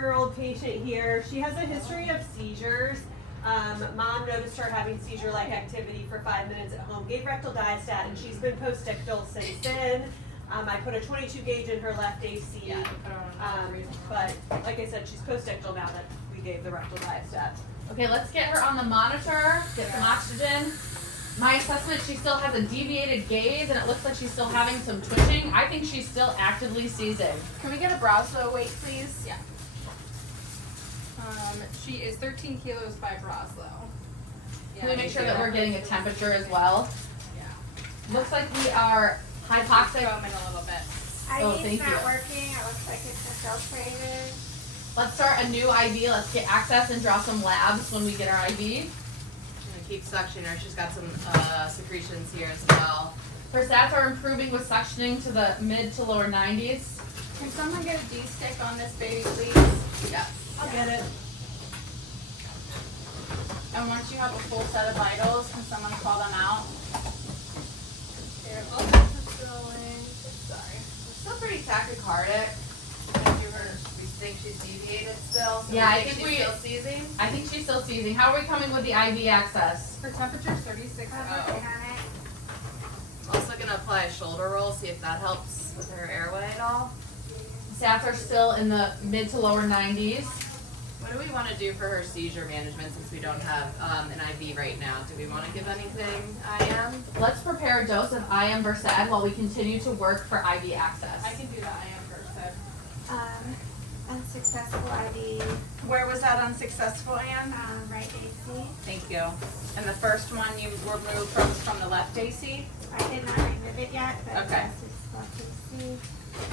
24-year-old patient here. She has a history of seizures. Mom noticed her having seizure-like activity for 5 minutes at home, gave rectal diastat, and she's been postictal since then. I put a 22 gauge in her left AC, but like I said, she's postictal now that we gave the rectal diastat. Okay, let's get her on the monitor, get some oxygen. My assessment, she still has a deviated gaze, and it looks like she's still having some twitching. I think she's still actively seizing. Can we get a Broslow weight, please? Yeah. She is 13 kilos by Broslow. Can we make sure that we're getting a temperature as well? Yeah. Looks like we are hypoxic. Go in a little bit. Oh, thank IV's you. not working. It looks like it's infiltrated. Let's start a new IV. Let's get access and draw some labs when we get our IV. I'm gonna keep suctioning her. She's got some secretions here as well. Her stats are improving with suctioning to the mid to lower 90s. Can someone get a D-stick on this baby, please? Yes. I'll get it. And once you have a full set of vitals, can someone call them out? Here, it's going. Sorry. Still pretty tachycardic. We think she's deviated still. So Yeah, we I think she's still seizing. I think she's still seizing. How are we coming with the IV access? Her temperature is 36. Have a panic. Also gonna apply a shoulder roll, see if that helps with her airway at all. Stats are still in the mid to lower 90s. What do we want to do for her seizure management since we don't have an IV right now? Do we want to give anything IM? Let's prepare a dose of IM Versed while we continue to work for IV access. I can do that, I am first. Unsuccessful IV. Where was that unsuccessful, Anne? Right AC. Thank you. And the first one you removed from the left AC? I did not remove it yet, but Okay. this is left AC.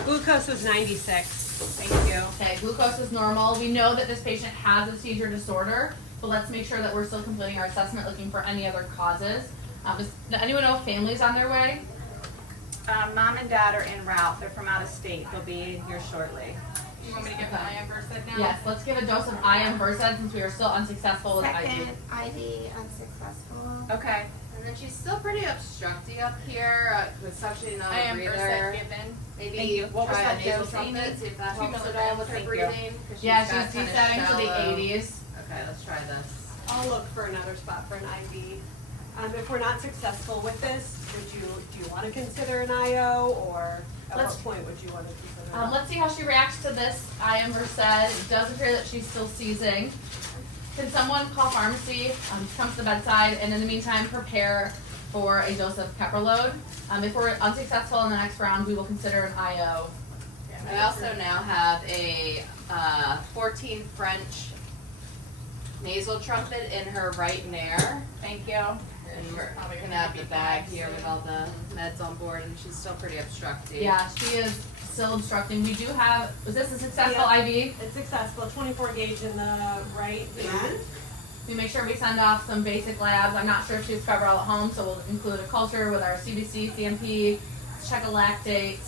Glucose was 96. Thank you. Okay, glucose is normal. We know that this patient has a seizure disorder, but let's make sure that we're still completing our assessment looking for any other causes. Does anyone know if family's on their way? Mom and Dad are en route. They're from out of state. They'll be here shortly. You want me to give the IM Versed now? Yes, let's give a dose of IM Versed since we are still unsuccessful with Second IV. IV unsuccessful. Okay. And then she's still pretty obstructy up here with suctioning on the IM breather. Versed given. Maybe Thank you. What was try that a nasal dose, Amy? trumpet, see if that 2 helps at all milligrams, with her thank you. breathing. 'Cause Yeah, got she's kinda desetting to the shallow. 80s. Okay, let's try this. I'll look for another spot for an IV. If we're not successful with this, do you want to consider an IO, or at Let's- what point would you want to consider? Let's see how she reacts to this IM Versed. It does appear that she's still seizing. Can someone call pharmacy, come to the bedside, and in the meantime prepare for a dose of Keprolode? If we're unsuccessful in the next round, we will consider an IO. I also now have a 14 French nasal trumpet in her right nair. Thank you. And we're gonna have the bag here with all the meds on board, and she's still pretty obstructive. Yeah, she is still obstructing. We do have, was this a successful Yeah. IV? It's successful. 24 gauge in the right hand. We make sure we send off some basic labs. I'm not sure if she's covered all at home, so we'll include a culture with our CBC, CMP, check a lactate.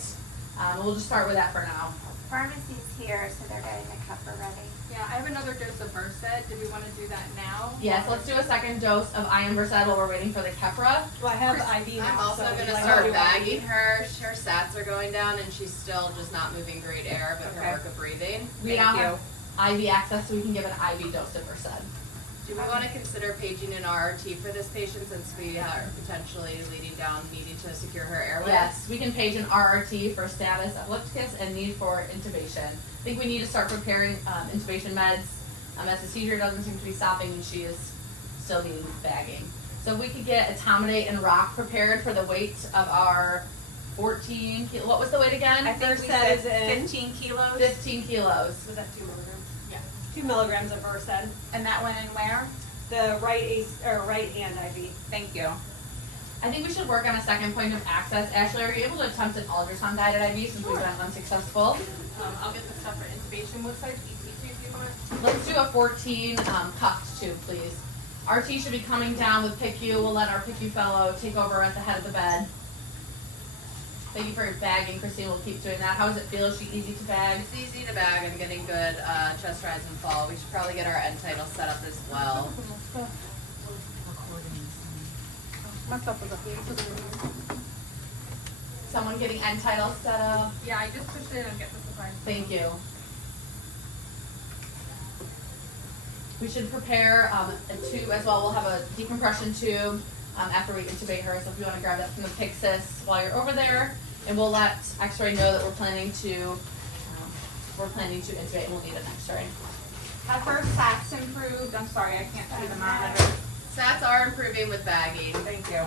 We'll just start with that for now. Pharmacy's here, so they're getting the cuppa ready. Yeah, I have another dose of Versed. Do we want to do that now? Yes, let's do a second dose of IM Versed while we're waiting for the Keppra. Well, I have the IV now. I'm also so gonna would you like start to do bagging IV? her. Her sats are going down, and she's still just not moving great air, but Okay. her work of breathing. We Thank now have IV access, so we can give an IV dose of Versed. Do we want to consider paging an RRT for this patient since we are potentially leading down needing to secure her airway? Yes, we can page an RRT for status epilepticus and need for intubation. I think we need to start preparing intubation meds as the seizure doesn't seem to be stopping and she is still needing bagging. So if we could get etomidate and rock prepared for the weight of our 14 kilo, what was the weight again? I think we Versed said is in 15 kilos. 15 kilos. Was that 2 milligrams? Yeah. 2 milligrams of Versed. And that went in where? The right hand IV. Thank you. I think we should work on a second point of access. Ashley, are you able to attempt an ultrasound guided IV since we've been unsuccessful? I'll get the stuff for intubation. What size EP tube do you want? Let's do a 14 cupped tube, please. RT should be coming down with PICU. We'll let our PICU fellow take over at the head of the bed. Thank you for your bagging, Christine. We'll keep doing that. How does it feel? Is she easy to bag? It's easy to bag. I'm getting good chest rise and fall. We should probably get our end title set up as well. My stuff was up here. Someone getting end title set up. Yeah, I just pushed it in and get the supplies. Thank you. We should prepare a tube as well. We'll have a decompression tube after we intubate her. So if you want to grab that from the Pyxis while you're over there, and we'll let X-ray know that we're planning to intubate and we'll need an X-ray. Have her SATs improved? I'm sorry, I can't see the monitor. Sats are improving with bagging. Thank you.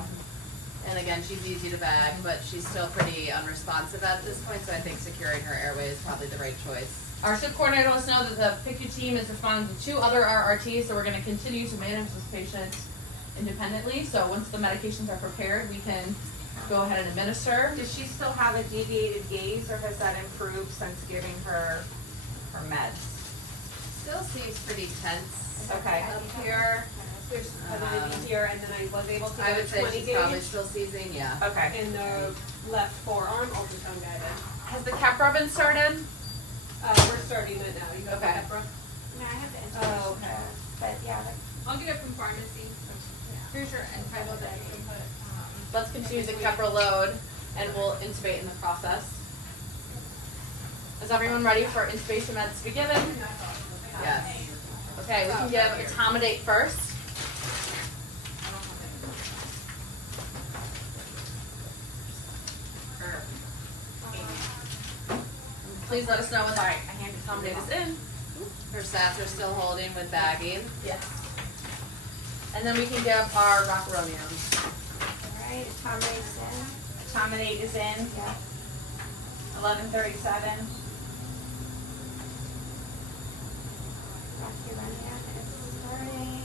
And again, she's easy to bag, but she's still pretty unresponsive at this point, so I think securing her airway is probably the right choice. Our shift coordinator lets us know that the PICU team is responding to 2 other RRTs, so we're going to continue to manage this patient independently. So once the medications are prepared, we can go ahead and administer. Does she still have a deviated gaze, or has that improved since giving her meds? Still seems pretty tense Okay. up here. Which put it in here, and then I was able to I do would say 20 she's probably gauge still seizing, yeah. Okay. in the left forearm, ultrasound guided. Has the Keppra been started? We're starting it now. You got Okay. that, bro? No, I have the Oh, intuition, okay. but yeah, I'll get it from pharmacy. Here's your entitled that you can put, Let's continue the Keppra load and we'll intubate in the process. Is everyone ready for intubation meds to be given? Yes. Okay, we can give etomidate first. Please let us know when the etomidate is in. Her sats are still holding with bagging. Yes. And then we can give our rocuronium. alright, Tom's in. Etomidate is in, Yeah. 11:37. Rocuronium is starting.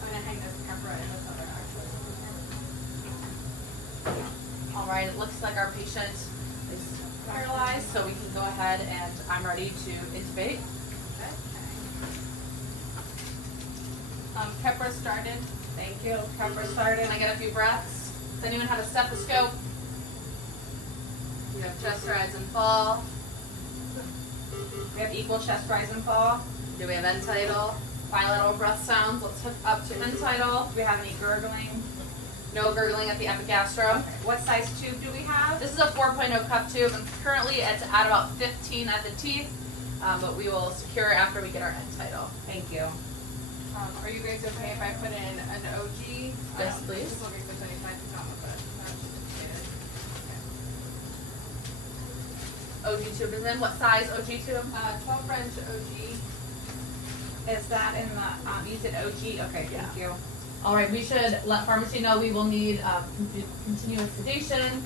I'm gonna hang this Keppra in this other actually. All right, it looks like our patient is paralyzed, so we can go ahead and I'm ready to intubate. Keppra started. Thank you. Keppra started. Can I get a few breaths? Does anyone have a stethoscope? You have chest rise and fall. We have equal chest rise and fall. Do we have end tidal? Bilateral breath sounds. Let's hook up to end tidal. Do we have any gurgling? No gurgling at the epigastrum. What size tube do we have? This is a 4.0 cup tube, and currently it's at about 15 at the teeth, but we will secure it after we get our end tidal. Thank you. Are you guys okay if I put in an OG? Yes, please. Just looking if there's any signs of trauma, but that's just OG tube is in. What size OG tube? 12 French OG. Is that in the, you said OG? Okay, Yeah. thank you. All right, we should let pharmacy know we will need continuous sedation,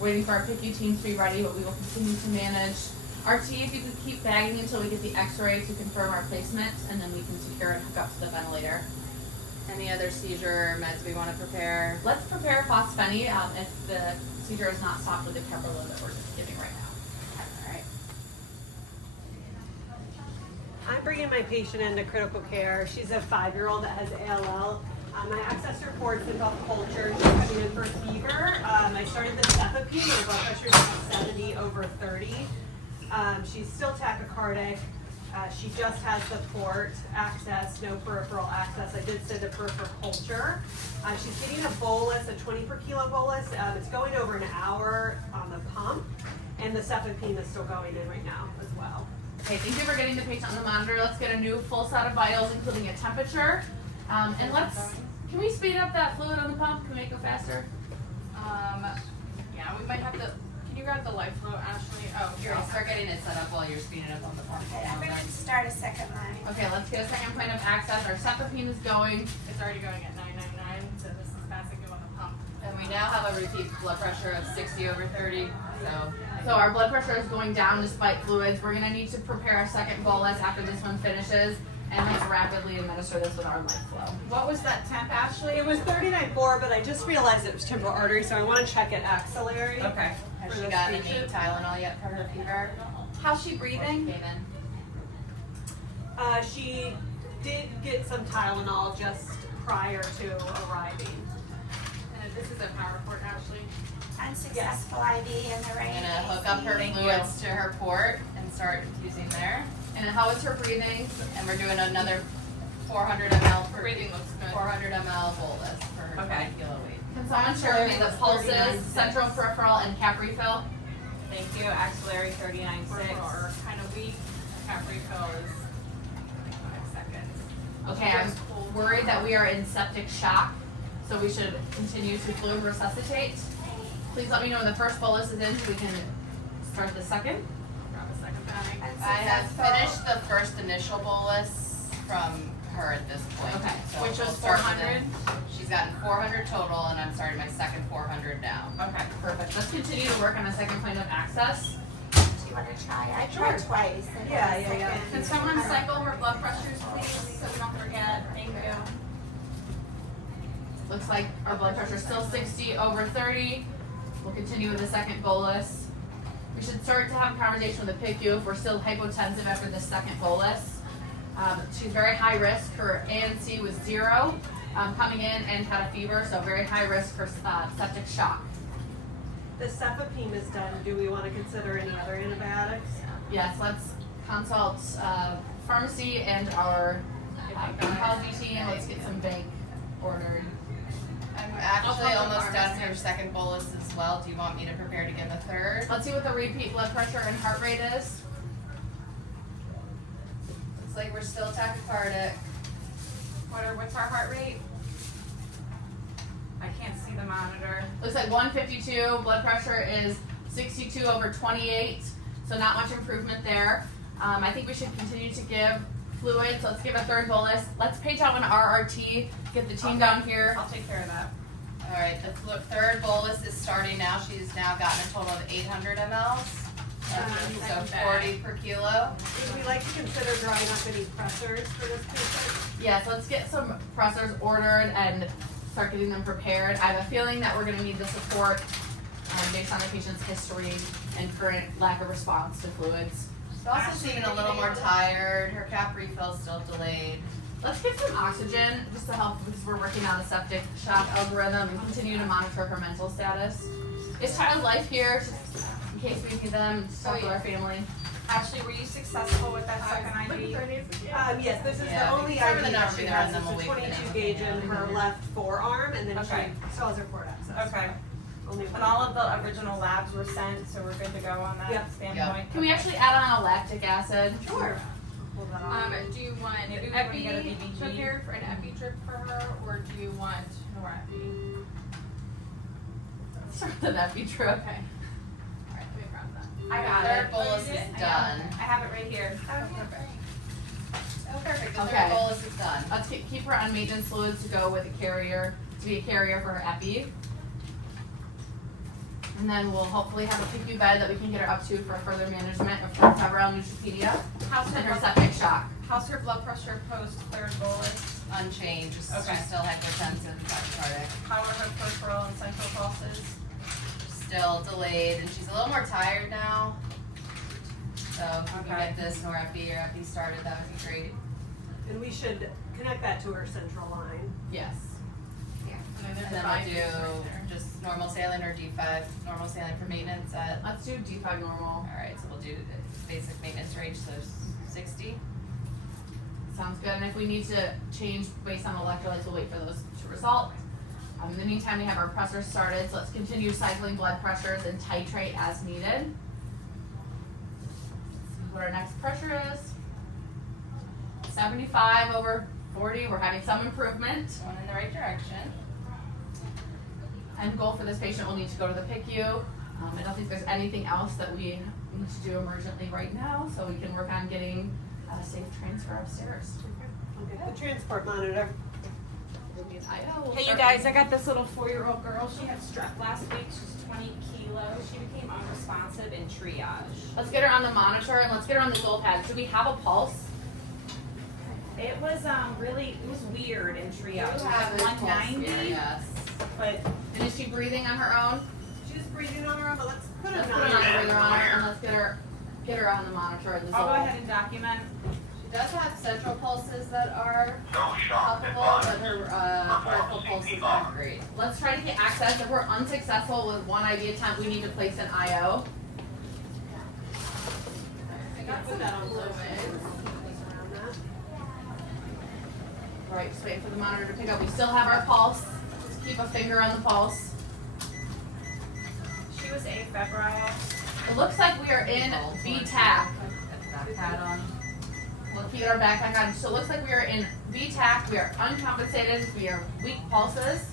waiting for our PICU team to be ready, but we will continue to manage. RT, if you could keep bagging until we get the x-ray to confirm our placement, and then we can secure and hook up to the ventilator. Any other seizure meds we want to prepare? Let's prepare phospheny if the seizure is not stopped with the Keppra load that we're just giving right now. All right. I'm bringing my patient into critical care. She's a 5-year-old that has ALL. My access reports involve culture. She's coming in for fever. I started the cefepime. My blood pressure is 70 over 30. She's still tachycardic. She just has the port access, no peripheral access. I did send a peripheral culture. She's getting a bolus, a 20 per kilo bolus. It's going over an hour on the pump, and the cefepime is still going in right now as well. Okay, thank you for getting the patient on the monitor. Let's get a new full set of vitals, including a temperature. And can we speed up that fluid on the pump? Can we make it faster? Yeah, we might have to, can you grab the life flow, Ashley? Oh, here, I'll start getting it set up while you're speeding up on the pump. Okay, I'm ready to start a second line. Okay, let's get a second point of access. Our cefepime is going. It's already going at 999, so this is fast to go on the pump. And we now have a routine blood pressure of 60 over 30, So our blood pressure is going down despite fluids. We're gonna need to prepare a second bolus after this one finishes, and let's rapidly administer this with our life flow. What was that temp, Ashley? It was 39.4, but I just realized it was temporal artery, so I want to check it axillary. Okay. has For she this gotten any patient? Tylenol yet for her fever? How's she breathing? Came in. She did get some Tylenol just prior to arriving. And this is a power report, Ashley. Unsuccessful IV in the right. I'm gonna hook up her Thank you. fluids to her port and start infusing there. And how is her breathing? And we're doing another 400 ml per Breathing looks good. 400 ml bolus for her Okay. 20 kilo weight. Can someone share with me the pulses, central, peripheral, and cap refill? Thank you. Axillary 39.6. Or kind of weak. Cap refill is 5 seconds. Okay, I'm worried that we are in septic shock, so we should continue to fluid resuscitate. Please let me know when the first bolus is in so we can start the second. Grab a second bag. I have finished the first initial bolus from her at this point. Okay. So Which was we'll start with 400? it. She's gotten 400 total, and I'm starting my second 400 now. Okay. Perfect. Let's continue to work on a second point of access. Do you wanna try? I tried twice. and then Yeah, the yeah, yeah. second- Can someone cycle her blood pressures, please, so we don't forget? Thank you. Looks like our blood pressure is still 60 over 30. We'll continue with the second bolus. We should start to have a conversation with the PICU if we're still hypotensive after the second bolus. She's very high risk. Her ANC was 0 coming in and had a fever, so very high risk for septic shock. The cefepime is done. Do we want to consider any other antibiotics? Yes, let's consult pharmacy and our oncology team. Let's get some bank ordered. I'm I'll actually call the almost done pharmacy. her second bolus as well. Do you want me to prepare to give the third? Let's see what the repeat blood pressure and heart rate is. Looks like we're still tachycardic. What's our heart rate? I can't see the monitor. Looks like 152, blood pressure is 62 over 28, so not much improvement there. I think we should continue to give fluids. Let's give a third bolus. Let's page out an RRT, get the team down here. I'll take care of that. All right, the third bolus is starting now. She's now gotten a total of 800 mLs. So 40 per kilo. Would we like to consider drawing up any pressers for this patient? Yes, let's get some pressors ordered and start getting them prepared. I have a feeling that we're gonna need the support based on the patient's history and current lack of response to fluids. She's also seeming a little more tired. Her cap refill is still delayed. Let's get some oxygen just to help because we're working on a septic shock algorithm and continue to monitor her mental status. Is Child Life here just in case we need them to talk to our family? Ashley, were you successful with that second IV? Yes, this is the Yeah, only start with IV the that number she there, has. and then It's we'll a wait for the 22 name. gauge in her left forearm, and then Okay. she still has her port access. Okay. Only one. And all of the original labs were sent, so we're good to go on that Yep. standpoint. Can we actually add on a lactic acid? Sure. Hold that on. Do you want Maybe we epi can get a VBG. prepared for an epi drip for her, or do you want more epi? Let's start with an epi trip. Okay. Alright, let me grab that. I got Third it. bolus Oh, you is did? done. I have it right here. Oh, perfect. The Okay. third bolus is done. Let's keep her on maintenance fluids to go with a carrier, to be a carrier for her epi. And then we'll hopefully have a PICU bed that we can get her up to for further management of her febrile neutropenia How's and her her, septic shock. how's her blood pressure post third bolus? Unchanged. She's Okay. still hypertensive and tachycardic. How are her peripheral and central pulses? Still delayed, and she's a little more tired now. So if we can Okay. get this norepi or epi started, that would be great. And we should connect that to her central line. Yes. And And then we'll do just normal saline or D5, normal saline for maintenance at, Let's do D5 normal. alright, so we'll do the basic maintenance range, so 60. Sounds good. And if we need to change based on electrolytes, we'll wait for those to result. In the meantime, we have our pressors started, so let's continue cycling blood pressures and titrate as needed. Let's see what our next pressure is. 75 over 40. We're having some improvement. Going in the right direction. End goal for this patient will need to go to the PICU. I don't think there's anything else that we need to do emergently right now, so we can work on getting a safe transfer upstairs. Okay, the transport monitor. Give me an IO. We'll Hey, you start- guys, I got this little 4-year-old girl. She had strep last week. She's 20 kilos. She became unresponsive in triage. Let's get her on the monitor and let's get her on the soul pad. Do we have a pulse? It was really, it was weird in triage. It was have like a pulse 190, here, yes. but And is she breathing on her own? She's breathing on her own, but let's put Let's a put an 9 breather on her and let's get her on the monitor and the I'll go Zoll. ahead and document. She does have central pulses that are palpable, but her peripheral pulses aren't great. Let's try to get access. If we're unsuccessful with one IV attempt, we need to place an IO. I got some fluids. around that. All right, just waiting for the monitor to pick up. We still have our pulse. Just keep a finger on the pulse. She was afebrile. It looks like we are in VTAC. Backpack on. We'll keep our backpack on. So it looks like we are in VTAC. We are uncompensated. We are weak pulses.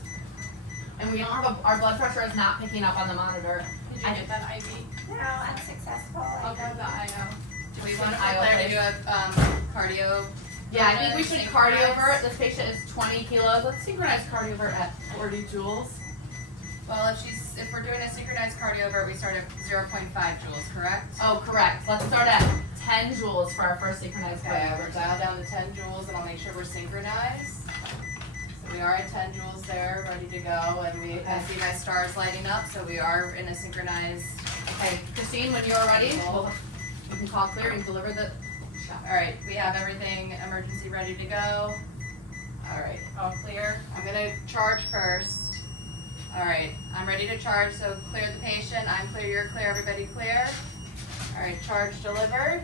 And we don't have our blood pressure is not picking up on the monitor. Did you get that IV? No, unsuccessful. Okay, the IO. Do we want to IO put Claire to place. do a cardio? Yeah, I think we should cardio Synchronize. vert. This patient is 20 kilos. Let's synchronize cardio vert at 40 joules. Well, if we're doing a synchronized cardio vert, we start at 0.5 joules, correct? Oh, correct. Let's start at 10 joules for our first synchronized Okay, cardio we're vert. dialed down to 10 joules, and I'll make sure we're synchronized. So we are at 10 joules there, ready to go, and I see my stars lighting up, so we are in a synchronized. Okay, Christine, when you're ready, you can call clear and deliver the shot. All right, we have everything emergency ready to go. All right, All clear. I'm gonna charge first. All right, I'm ready to charge, so clear the patient. I'm clear, you're clear, everybody clear. All right, charge delivered.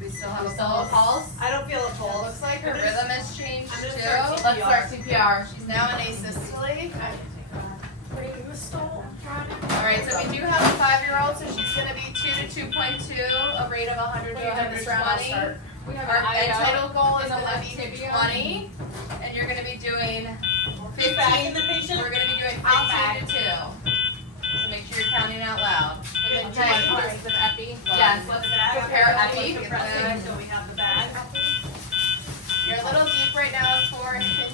We still have We a still have a pulse. pulse? I don't feel a It pulse. looks like her I'm gonna- rhythm has changed I'm gonna too. start Let's start CPR. She's now in asystole. All right, so we do have a 5-year-old, so she's gonna be 2 to 2.2, a rate of 100 to 120. We have Our an end IO. total goal is in the gonna left be tibia. 20, and you're gonna be doing You bagging 15. the patient? We're gonna be doing I'll 15 to 2. So make sure you're counting out loud. And then do Okay. like doses of epi. Yes, The let's bag. prepare I'm epi. compressing, so we have the bag. You're a little deep right now at 4 inches.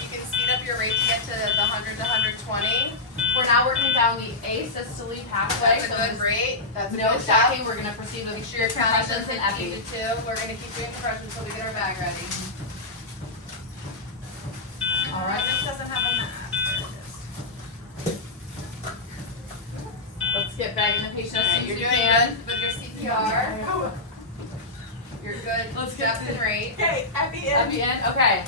You can speed up your rate to get to the 100 to 120. We're now working down the asystole pathway. That's a so good just rate. That's a no good shocking. job. We're gonna proceed with Make sure you're counting to compressions and 15 epi. to 2. We're gonna keep doing compressions until we get our bag ready. All right. This doesn't have a mask. Let's get bagging the patient as Alright, soon you're as we doing can. good with your CPR. You're good. Let's get Depth and rate. Okay, happy At end. the end, okay.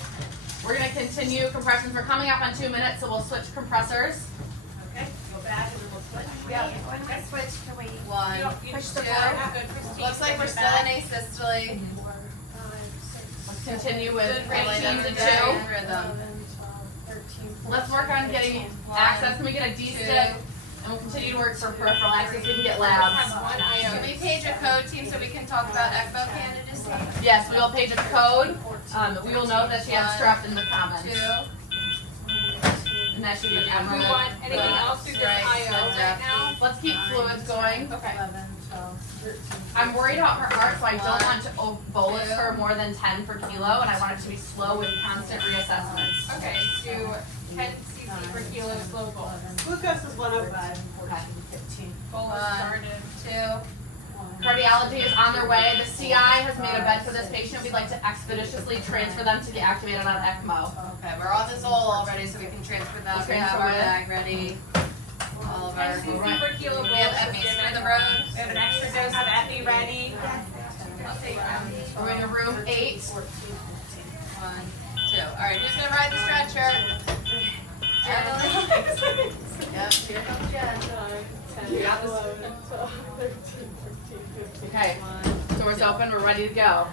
We're gonna continue compressions. We're coming up on 2 minutes, so we'll switch compressors. Okay, go back and then we'll switch. Wait, when we switch, do we 1, push the 2. bar? Good, Christine. Looks like we're still in asystole. Let's continue with Good rate. 15 to That's a 2. good rhythm. Let's work on getting access. Can we get a D-stick? And we'll continue to work for peripheral access. We can get labs. Have one IO. Can we page a code team so we can talk about ECMO candidacy? Yes, we will page a code. We will note that she has strep in the comments. 2. And that she was Do ever. we want anything else through this Right, IO so right now? Let's keep fluids going. Okay. I'm worried about her heart, so I don't One, want to bolus her more than 10 per kilo, and I want it to be slow with constant reassessments. Okay, do 10 cc per kilo slow bolus. Glucose is 105. Okay. Bolus 1, started. 2. Cardiology is on their way. The CI has made a bed for this patient. We'd like to expeditiously transfer them to be activated on ECMO. Okay, we're on the Zoll already, so we can transfer them. We'll We have transfer our it. bag ready. All of our. 10 cc per kilo We bolus. have Eppies is for given. the road. We have an extra dose of epi ready. We're in room 8. 1, 2. All right, who's gonna ride the stretcher? Emily. Yep, here comes Jen. Okay. Doors open. We're ready to go.